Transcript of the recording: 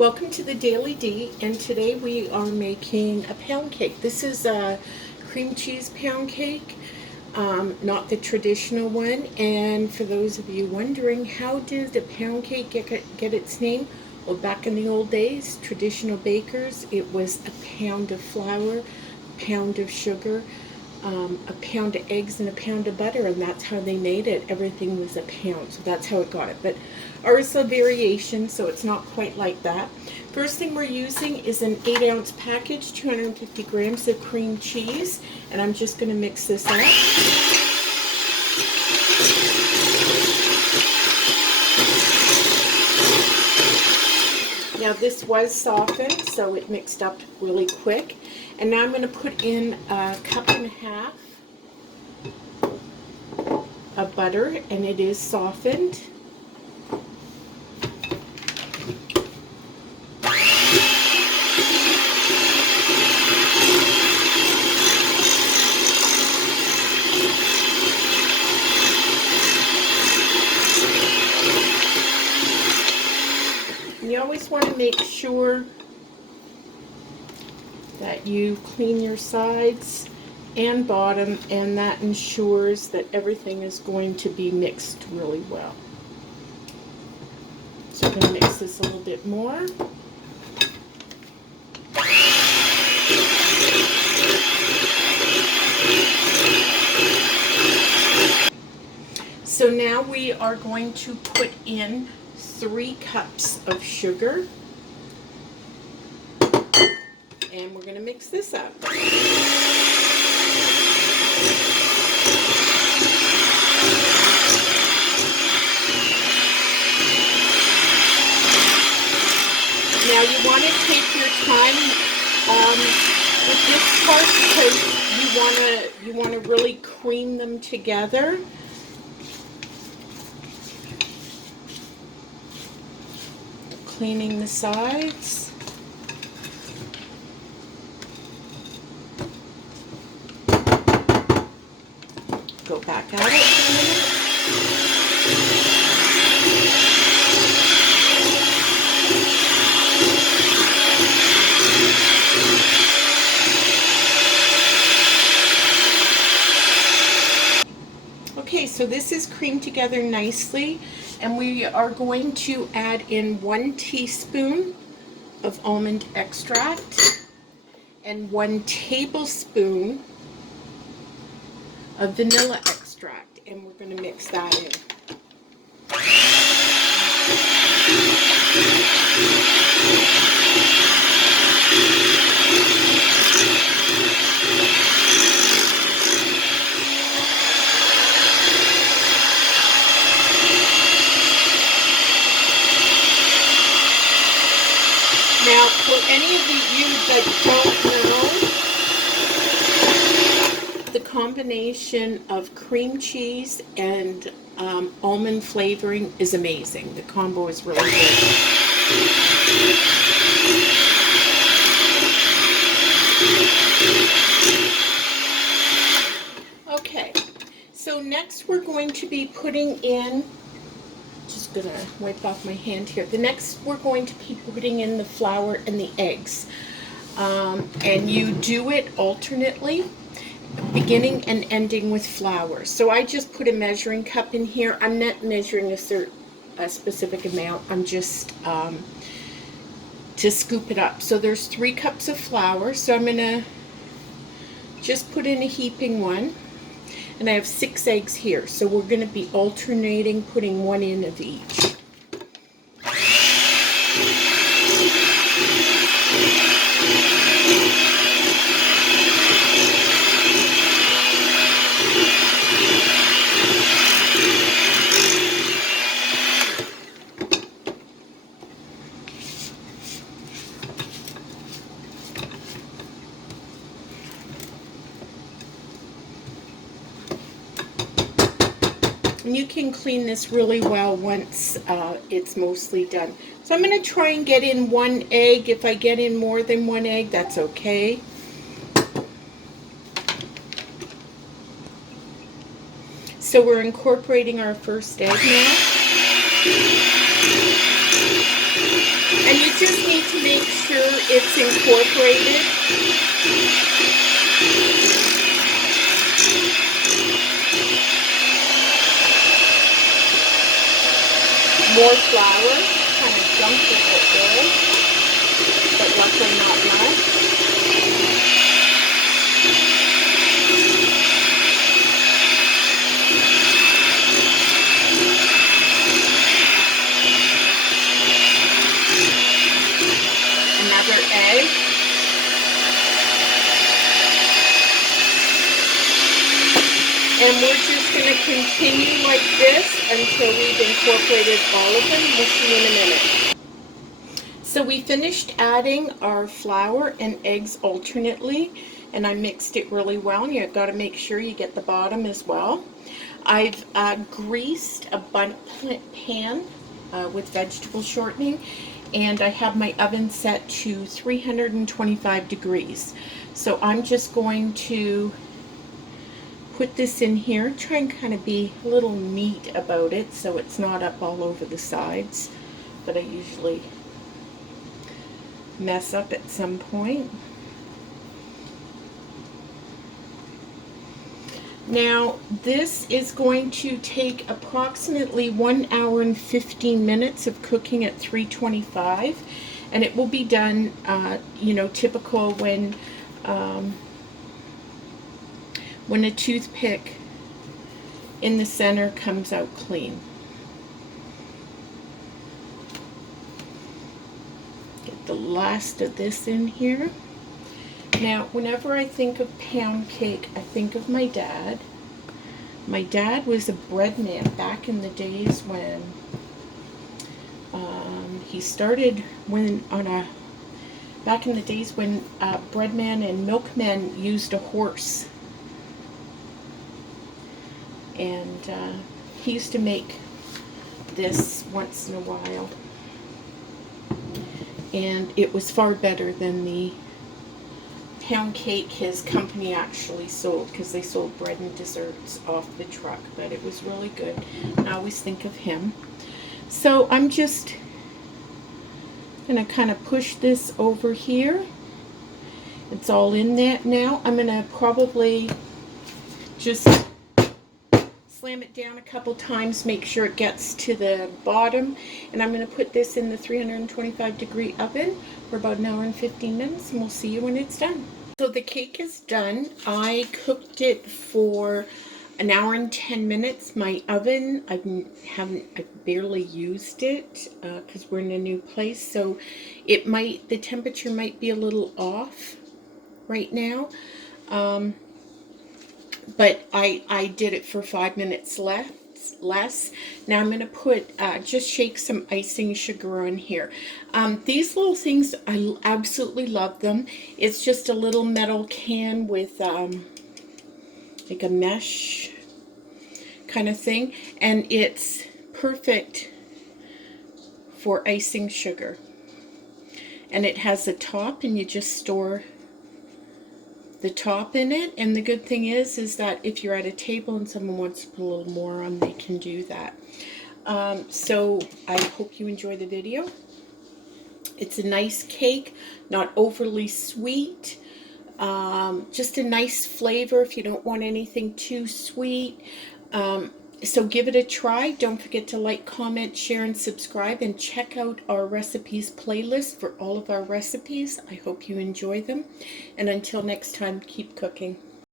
Welcome to the Daily D, and today we are making a pound cake. This is a cream cheese pound cake, not the traditional one. And for those of you wondering, how did the pound cake get its name? Well, back in the old days, traditional bakers, it was a pound of flour, a pound of sugar, a pound of eggs, and a pound of butter, and that's how they made it. Everything was a pound, so that's how it got it. But ours is a variation, so it's not quite like that. First thing we're using is an 8-ounce package, 250 grams of cream cheese, and I'm just going to mix this up. Now this was softened, so it mixed up really quick. And now I'm going to put in a cup and a half of butter, and it is softened. You always want to make sure that you clean your sides and bottom, and that ensures that everything is going to be mixed really well. So I'm going to mix this a little bit more. So now we are going to put in 3 cups of sugar, and we're going to mix this up. Now you want to take your time with this part, because you want to really cream them together. Cleaning the sides. Go back at it for a minute. Okay, so this is creamed together nicely, and we are going to add in 1 teaspoon of almond extract and 1 tablespoon of vanilla extract, and we're going to mix that in. Now, for any of you that don't know, the combination of cream cheese and almond flavoring is amazing. The combo is really good. Okay, so next we're going to be putting in, just gonna wipe off my hand here. The next we're going to be putting in the flour and the eggs, and you do it alternately, beginning and ending with flour. So I just put a measuring cup in here. I'm not measuring a specific amount. I'm just to scoop it up. So there's 3 cups of flour. So I'm gonna just put in a heaping one. And I have 6 eggs here, so we're going to be alternating, putting 1 in of each. And you can clean this really well once it's mostly done. So I'm going to try and get in 1 egg. If I get in more than 1 egg, that's okay. So we're incorporating our first egg now. And you just need to make sure it's incorporated. More flour, kind of dumped it right there, but luckily not much. Another egg. And we're just going to continue like this until we've incorporated all of them. We'll see you in a minute. So we finished adding our flour and eggs alternately, and I mixed it really well. And you've got to make sure you get the bottom as well. I've greased a bundt pan with vegetable shortening, and I have my oven set to 325 degrees. So I'm just going to put this in here, try and kind of be a little neat about it so it's not up all over the sides, but I usually mess up at some point. Now this is going to take approximately 1 hour and 15 minutes of cooking at 325, and it will be done you know, typical when a toothpick in the center comes out clean. Get the last of this in here. Now, whenever I think of pound cake, I think of my dad. My dad was a bread man back in the days when he started back in the days when breadmen and milkmen used a horse. And he used to make this once in a while, and it was far better than the pound cake his company actually sold, because they sold bread and desserts off the truck, but it was really good, and I always think of him. So I'm just gonna kind of push this over here. It's all in that now. I'm gonna probably just slam it down a couple times, make sure it gets to the bottom, and I'm going to put this in the 325 degree oven for about 1 hour and 15 minutes, and we'll see you when it's done. So the cake is done. I cooked it for 1 hour and 10 minutes. My oven, I've barely used it because we're in a new place, so the temperature might be a little off right now. But I did it for 5 minutes less. Now I'm going to put, just shake some icing sugar on here. These little things, I absolutely love them. It's just a little metal can with like a mesh kind of thing. And it's perfect for icing sugar. And it has a top, and you just store the top in it. And the good thing is that if you're at a table and someone wants to put a little more on, they can do that. So I hope you enjoy the video. It's a nice cake, not overly sweet, just a nice flavor if you don't want anything too sweet. So give it a try. Don't forget to like, comment, share, and subscribe, and check out our recipes playlist for all of our recipes. I hope you enjoy them. And until next time, keep cooking.